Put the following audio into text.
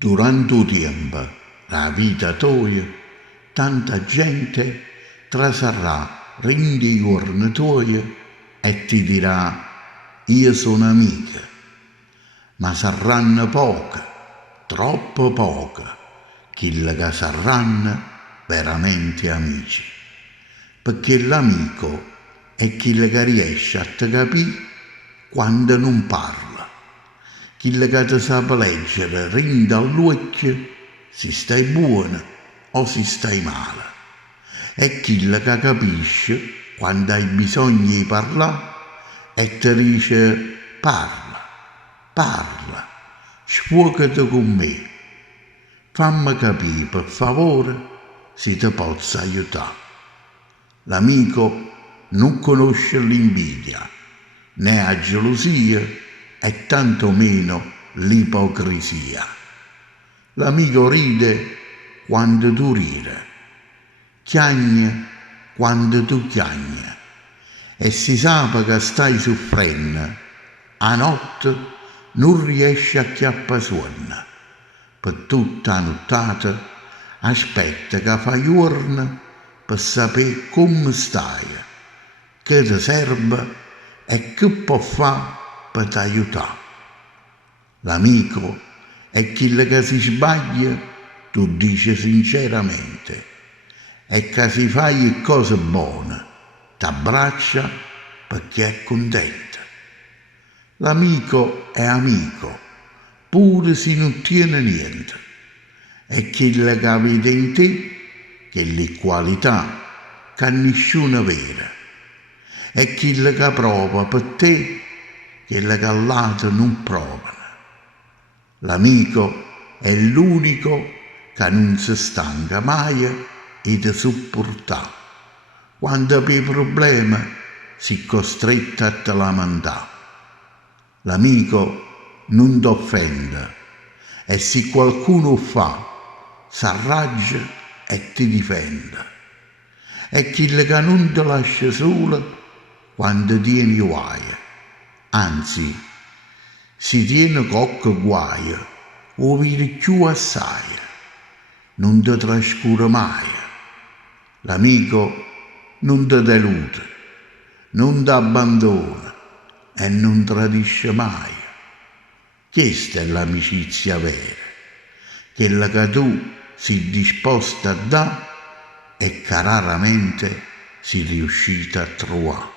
Durante il tempo, la vita tua, tanta gente trasarrà rindi i giorni tuoi e ti dirà io sono amica, ma saranno poche, troppo poche, quelli che saranno veramente amici. Perché l'amico è quello che riesce a te capire quando non parla. Quello che ti sa leggere rinde all'occhio se stai buono o se stai male. È quello che capisce quando hai bisogno di parlare e ti dice parla, parla, sfogati con me. Fammi capire per favore se ti posso aiutare. L'amico non conosce l'invidia, né la gelosia e tantomeno l'ipocrisia. L'amico ride quando tu ridi, chiagna quando tu chiagni, e si sa che stai soffrendo, a notte non riesci a chiappare sonno. Per tutta la nottata aspetta che fa giorno per sapere come stai, che ti serve e che può fare per ti aiutare. L'amico è quello che si sbaglia, tu dici sinceramente, e che si fa cose buone, ti abbraccia perché è contento. L'amico è amico, pure se non tiene niente, è quello che vede in te quelle qualità che nessuno vede, è quello che prova per te quello che all'altro non provano. L'amico è l'unico che non si stanca mai di sopportare, quando per problemi si è costretto a te lamentare. L'amico non ti offende e se qualcuno fa, s'arraggia e ti difende. È quello che non ti lascia solo quando tieni guai. Anzi, si tiene qualche guaio, o vedi più assai, non ti trascura mai. L'amico non ti delude, non ti abbandona e non tradisce mai. Questa è l'amicizia vera, quella che tu sei disposta a dare e che raramente sei riuscita a trovare.